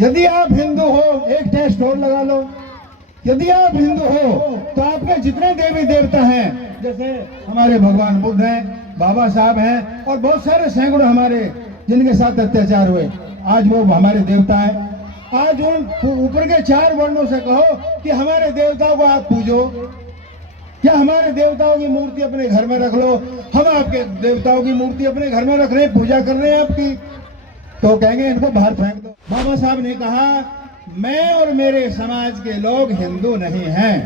यदि आप हिंदू हो, एक टेस्ट और लगा लो, यदि आप हिंदू हो तो आपके जितने देवी देवता हैं, जैसे हमारे भगवान बुद्ध हैं, बाबा साहब हैं और बहुत सारे सैकड़ों हमारे जिनके साथ अत्याचार हुए, आज वो हमारे देवता हैं। आज उन ऊपर के 4 वर्णों से कहो कि हमारे देवताओं को आप पूजो या हमारे देवताओं की मूर्ति अपने घर में रख लो। हम आपके देवताओं की मूर्ति अपने घर में रख रहे हैं, पूजा कर रहे हैं आपकी, तो कहेंगे इनको बाहर फेंक दो। बाबा साहब ने कहा मैं और मेरे समाज के लोग हिंदू नहीं हैं।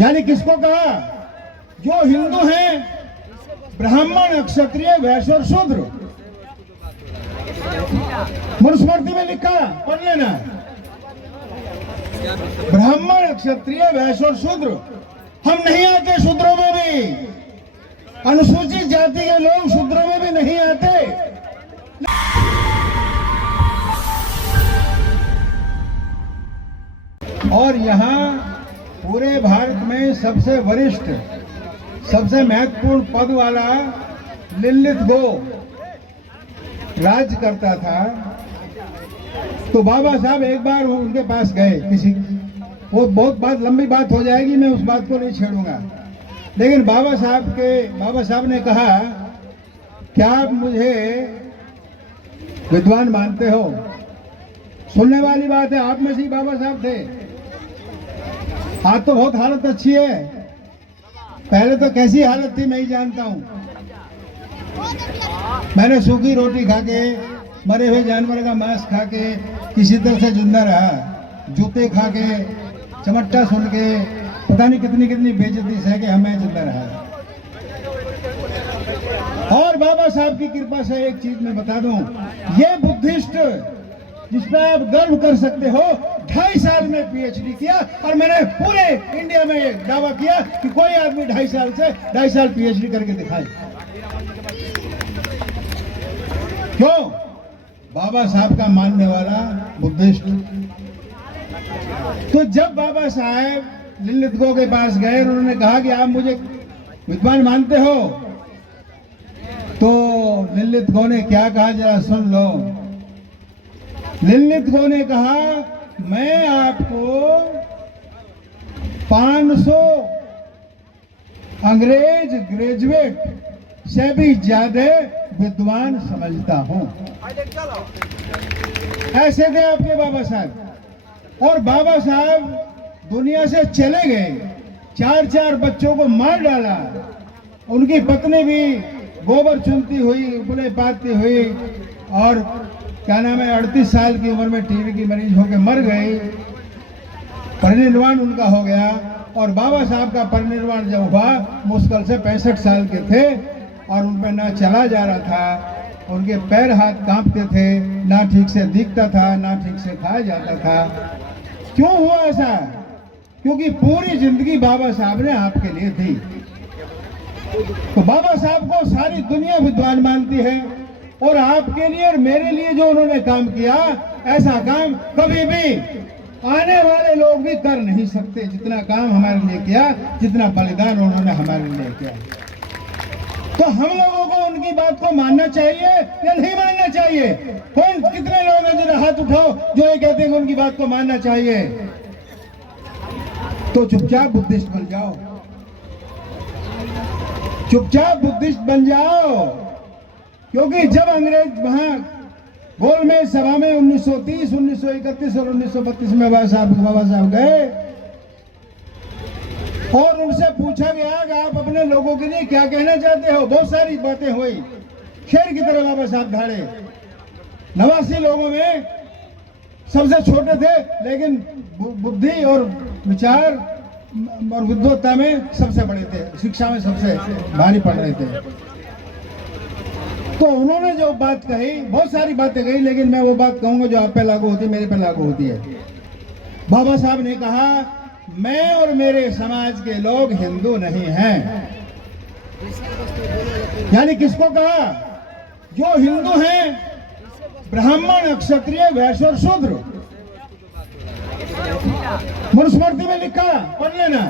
यानी किसको कहा? जो हिंदू हैं, ब्राह्मण, क्षत्रिय, वैश्य और शूद्र। मनुस्मृति में लिखा, पढ़ लेना, ब्राह्मण, क्षत्रिय, वैश्य और शूद्र। हम नहीं आते शूद्रों में भी, अनुसूचित जाति के लोग शूद्रों में भी नहीं आते। और यहाँ पूरे भारत में सबसे वरिष्ठ, सबसे महत्वपूर्ण पद वाला लिलित गो राज करता था। तो बाबा साहब एक बार उनके पास गए, किसी, वो बहुत बात लंबी बात हो जाएगी, मैं उस बात को नहीं छेड़ूंगा, लेकिन बाबा साहब ने कहा क्या आप मुझे विद्वान मानते हो? सुनने वाली बात है, आप में से ही बाबा साहब थे। आज तो बहुत हालत अच्छी है, पहले तो कैसी हालत थी मैं ही जानता हूं। मैंने सूखी रोटी खा के, मरे हुए जानवर का मांस खा के किसी तरह से जिंदा रहा, जूते खा के, चमट्टा सुन के, पता नहीं कितनी कितनी बेइज्जती सह के हमें जिंदा रहा। और बाबा साहब की कृपा से एक चीज मैं बता दूं, ये बुद्धिस्ट जिसमें आप गर्व कर सकते हो, 2.5 साल में पीएचडी किया, और मैंने पूरे इंडिया में दावा किया कि कोई आदमी 2.5 साल पीएचडी करके दिखाए। क्यों? बाबा साहब का मानने वाला बुद्धिस्ट। तो जब बाबा साहब लिलित गो के पास गए, उन्होंने कहा कि आप मुझे विद्वान मानते हो, तो लिलित गो ने क्या कहा जरा सुन लो। लिलित गो ने कहा मैं आपको 500 अंग्रेज ग्रेजुएट से भी ज्यादा विद्वान समझता हूं। ऐसे थे आपके बाबा साहब। और बाबा साहब दुनिया से चले गए, 4 बच्चों को मार डाला, उनकी पत्नी भी गोबर चुनती हुई, उपले पाती हुई, और क्या नाम है 38 साल की उम्र में टीबी की मरीज होकर मर गई। परिनिर्वाण उनका हो गया। और बाबा साहब का परिनिर्वाण जब हुआ, मुश्किल से 65 साल के थे, और उनमें ना चला जा रहा था, उनके पैर हाथ कांपते थे, ना ठीक से दिखता था, ना ठीक से खाया जाता था। क्यों हुआ ऐसा? क्योंकि पूरी जिंदगी बाबा साहब ने आपके लिए दी। तो बाबा साहब को सारी दुनिया विद्वान मानती है, और आपके लिए और मेरे लिए जो उन्होंने काम किया, ऐसा काम कभी भी आने वाले लोग भी कर नहीं सकते। जितना काम हमारे लिए किया, जितना बलिदान उन्होंने हमारे लिए किया, तो हम लोगों को उनकी बात को मानना चाहिए या नहीं मानना चाहिए? कौन, कितने लोग हैं जरा हाथ उठाओ जो ये कहते हैं कि उनकी बात को मानना चाहिए? तो चुपचाप बुद्धिस्ट बन जाओ, चुपचाप बुद्धिस्ट बन जाओ। क्योंकि जब अंग्रेज वहां गोलमेज सभा में 1930, 1931 और 1932 में बाबा साहब गए, और उनसे पूछा गया कि आप अपने लोगों के लिए क्या कहना चाहते हो। बहुत सारी बातें हुई, शेर की तरह बाबा साहब धाड़े। 89 लोगों में सबसे छोटे थे, लेकिन बुद्धि और विचार और विद्वत्ता में सबसे बड़े थे, शिक्षा में सबसे भारी पड़ रहे थे। तो उन्होंने जो बात कही, बहुत सारी बातें कही, लेकिन मैं वो बात कहूंगा जो आप पे लागू होती है, मेरे पे लागू होती है। बाबा साहब ने कहा मैं और मेरे समाज के लोग हिंदू नहीं हैं। यानी किसको कहा? जो हिंदू हैं, ब्राह्मण, क्षत्रिय, वैश्य और शूद्र। मनुस्मृति में लिखा, पढ़ लेना,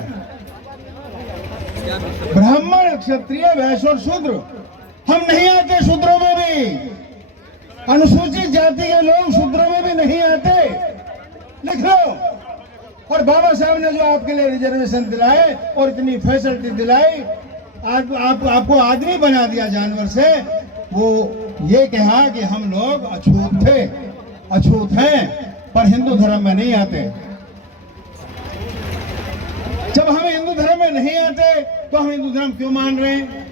ब्राह्मण, क्षत्रिय, वैश्य और शूद्र। हम नहीं आते शूद्रों में भी, अनुसूचित जाति के लोग शूद्रों में भी नहीं आते, लिख लो। और बाबा साहब ने जो आपके लिए रिजर्वेशन दिलाए और इतनी फैसिलिटी दिलाई, आपको आदमी बना दिया जानवर से, वो ये कहा कि हम लोग अछूत थे, अछूत हैं, पर हिंदू धर्म में नहीं आते। जब हम हिंदू धर्म में नहीं आते तो हम हिंदू धर्म क्यों मान रहे हैं?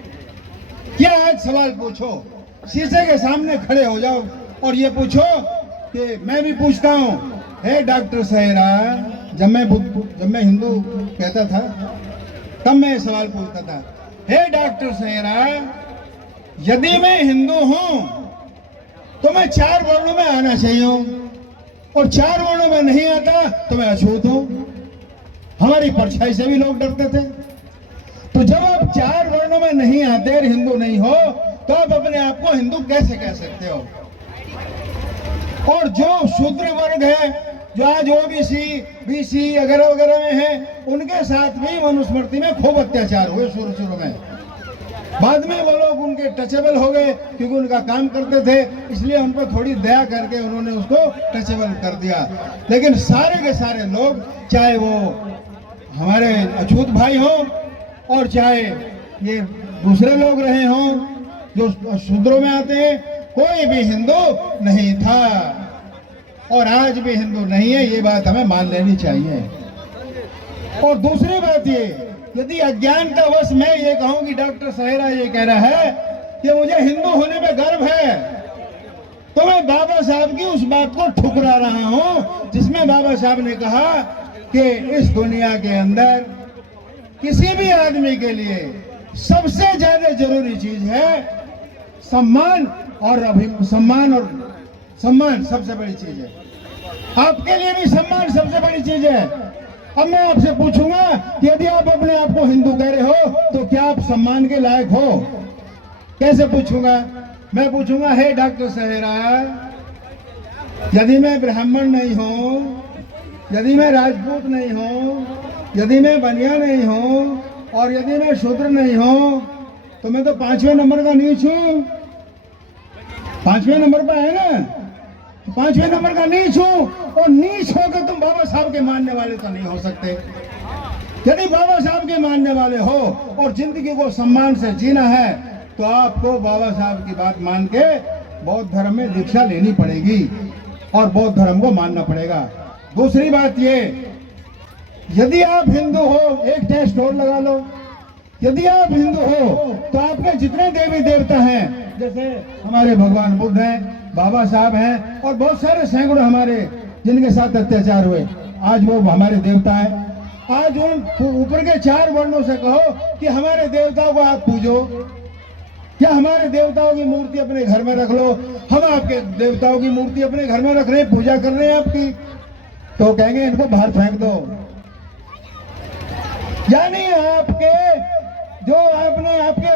क्या आज सवाल पूछो, शीशे के सामने खड़े हो जाओ और ये पूछो कि मैं भी पूछता हूँ, हे डॉक्टर सहेरा, जब मैं हिंदू कहता था तब मैं ये सवाल पूछता था, हे डॉक्टर सहेरा, यदि मैं हिंदू हूं तो मैं 4 वर्णों में आना चाहिए, और 4 वर्णों में नहीं आता तो मैं अछूत हूं। हमारी परछाई से भी लोग डरते थे। तो जब आप 4 वर्णों में नहीं आते और हिंदू नहीं हो तो आप अपने आप को हिंदू कैसे कह सकते हो? और जो शूद्र वर्ग है, जो आज ओबीसी, बीसी वगैरह वगैरह में है, उनके साथ भी मनुस्मृति में खूब अत्याचार हुए शुरू में। बाद में वो लोग उनके टचेबल हो गए क्योंकि उनका काम करते थे, इसलिए उन पर थोड़ी दया करके उन्होंने उसको टचेबल कर दिया। लेकिन सारे के सारे लोग, चाहे वो हमारे अछूत भाई हों और चाहे ये दूसरे लोग रहे हों जो शूद्रों में आते हैं, कोई भी हिंदू नहीं था और आज भी हिंदू नहीं है। ये बात हमें मान लेनी चाहिए। और दूसरी बात ये, यदि अज्ञानतावश मैं ये कहूं कि डॉक्टर सहेरा ये कह रहा है कि मुझे हिंदू होने में गर्व है, तो मैं बाबा साहब की उस बात को ठुकरा रहा हूं जिसमें बाबा साहब ने कहा कि इस दुनिया के अंदर किसी भी आदमी के लिए सबसे ज्यादा जरूरी चीज है सम्मान, और सम्मान सबसे बड़ी चीज है। आपके लिए भी सम्मान सबसे बड़ी चीज है। अब मैं आपसे पूछूंगा कि यदि आप अपने आप को हिंदू कह रहे हो तो क्या आप सम्मान के लायक हो? कैसे पूछूंगा? मैं पूछूंगा, हे डॉक्टर सहेरा, यदि मैं ब्राह्मण नहीं हूं, यदि मैं राजपूत नहीं हूं, यदि मैं बनिया नहीं हूं और यदि मैं शूद्र नहीं हूं, तो मैं तो 5वें नंबर का नीच हूं। 5वें नंबर पर है ना, 5वें नंबर का नीच हूं, और नीच होकर तुम बाबा साहब के मानने वाले तो नहीं हो सकते। यदि बाबा साहब के मानने वाले हो और जिंदगी को सम्मान से जीना है तो आपको बाबा साहब की बात मान के बौद्ध धर्म में दीक्षा लेनी पड़ेगी और बौद्ध धर्म को मानना पड़ेगा। दूसरी बात ये, यदि आप हिंदू हो, एक टेस्ट और लगा लो, यदि आप हिंदू हो तो आपके जितने देवी देवता हैं, जैसे हमारे भगवान बुद्ध हैं, बाबा साहब हैं और बहुत सारे सैकड़ों हमारे जिनके साथ अत्याचार हुए, आज वो हमारे देवता हैं। आज उन ऊपर के 4 वर्णों से कहो कि हमारे देवताओं को आप पूजो, या हमारे देवताओं की मूर्ति अपने घर में रख लो। हम आपके देवताओं की मूर्ति अपने घर में रख रहे हैं, पूजा कर रहे हैं आपकी, तो कहेंगे इनको बाहर फेंक दो। यानी आपके जो आपके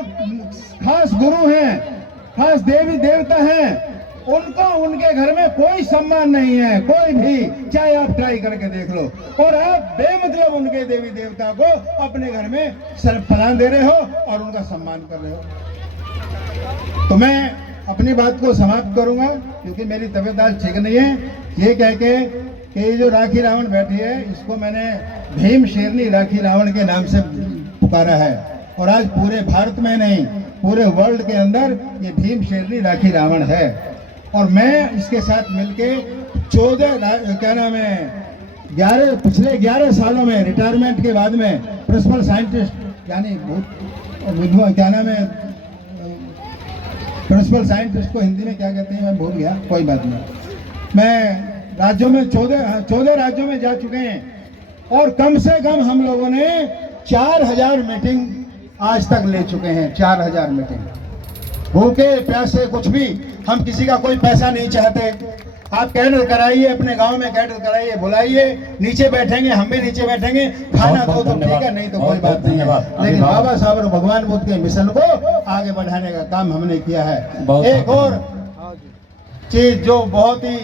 खास गुरु हैं, खास देवी देवता हैं, उनको उनके घर में कोई सम्मान नहीं है, कोई भी, चाहे आप ट्राई करके देख लो। और आप बेमतलब उनके देवी देवता को अपने घर में फलान दे रहे हो और उनका सम्मान कर रहे हो। तो मैं अपनी बात को समाप्त करूंगा क्योंकि मेरी तबीयत आज ठीक नहीं है। ये कह के कि ये जो राखी रावण बैठी है, इसको मैंने भीम शेरनी राखी रावण के नाम से पुकारा है, और आज पूरे भारत में नहीं, पूरे वर्ल्ड के अंदर ये भीम शेरनी राखी रावण है। और मैं इसके साथ मिलके 11 पिछले 11 सालों में रिटायरमेंट के बाद में प्रिंसिपल साइंटिस्ट, यानी क्या नाम है, प्रिंसिपल साइंटिस्ट को हिंदी में क्या कहते हैं मैं भूल गया, कोई बात नहीं। मैं राज्यों में 14 राज्यों में जा चुके हैं और कम से कम हम लोगों ने 4000 मीटिंग आज तक ले चुके हैं। 4000 मीटिंग, भूखे प्यासे कुछ भी, हम किसी का कोई पैसा नहीं चाहते। आप कैडर कराइए, अपने गांव में कैडर कराइए, बुलाइए, नीचे बैठेंगे, हम भी नीचे बैठेंगे, खाना दो तो ठीक है, नहीं तो कोई बात नहीं है। लेकिन बाबा साहब और भगवान बुद्ध के मिशन को आगे बढ़ाने का काम हमने किया है। एक और चीज जो बहुत ही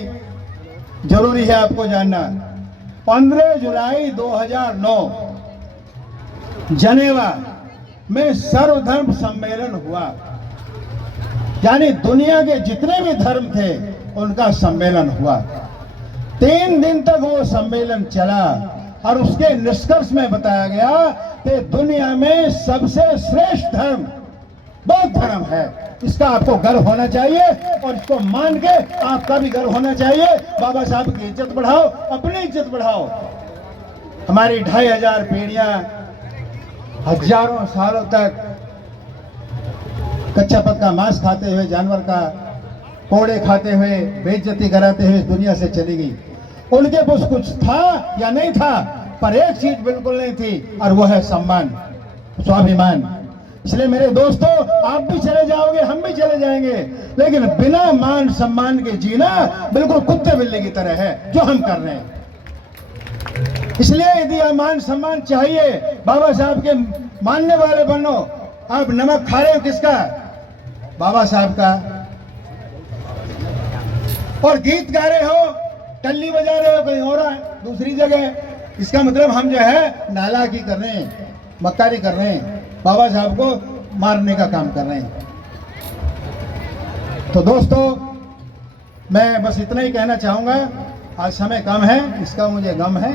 जरूरी है आपको जानना, 15 जुलाई 2009 जनेवा में सर्वधर्म सम्मेलन हुआ। यानी दुनिया के जितने भी धर्म थे उनका सम्मेलन हुआ। 3 दिन तक वो सम्मेलन चला और उसके निष्कर्ष में बताया गया कि दुनिया में सबसे श्रेष्ठ धर्म बौद्ध धर्म है। इसका आपको गर्व होना चाहिए और इसको मान के आपका भी गर्व होना चाहिए। बाबा साहब की इज्जत बढ़ाओ, अपनी इज्जत बढ़ाओ। हमारी 2500 पीढ़ियां हजारों सालों तक कच्चा पक्का मांस खाते हुए, जानवर का कोड़े खाते हुए, बेइज्जती कराते हुए दुनिया से चली गई। उनके पास कुछ था या नहीं था, पर एक चीज बिल्कुल नहीं थी और वह है सम्मान, स्वाभिमान। इसलिए मेरे दोस्तों, आप भी चले जाओगे, हम भी चले जाएंगे, लेकिन बिना मान सम्मान के जीना बिल्कुल कुत्ते बिल्ली की तरह है जो हम कर रहे हैं। इसलिए यदि मान सम्मान चाहिए, बाबा साहब के मानने वाले बनो। आप नमक खा रहे हो किसका? बाबा साहब का। और गीत गा रहे हो, टल्ली बजा रहे हो कहीं और दूसरी जगह, इसका मतलब हम जो है नालायकी कर रहे हैं, मक्कारी कर रहे हैं, बाबा साहब को मारने का काम कर रहे हैं। तो दोस्तों, मैं बस इतना ही कहना चाहूंगा। आज समय कम है, इसका मुझे गम है।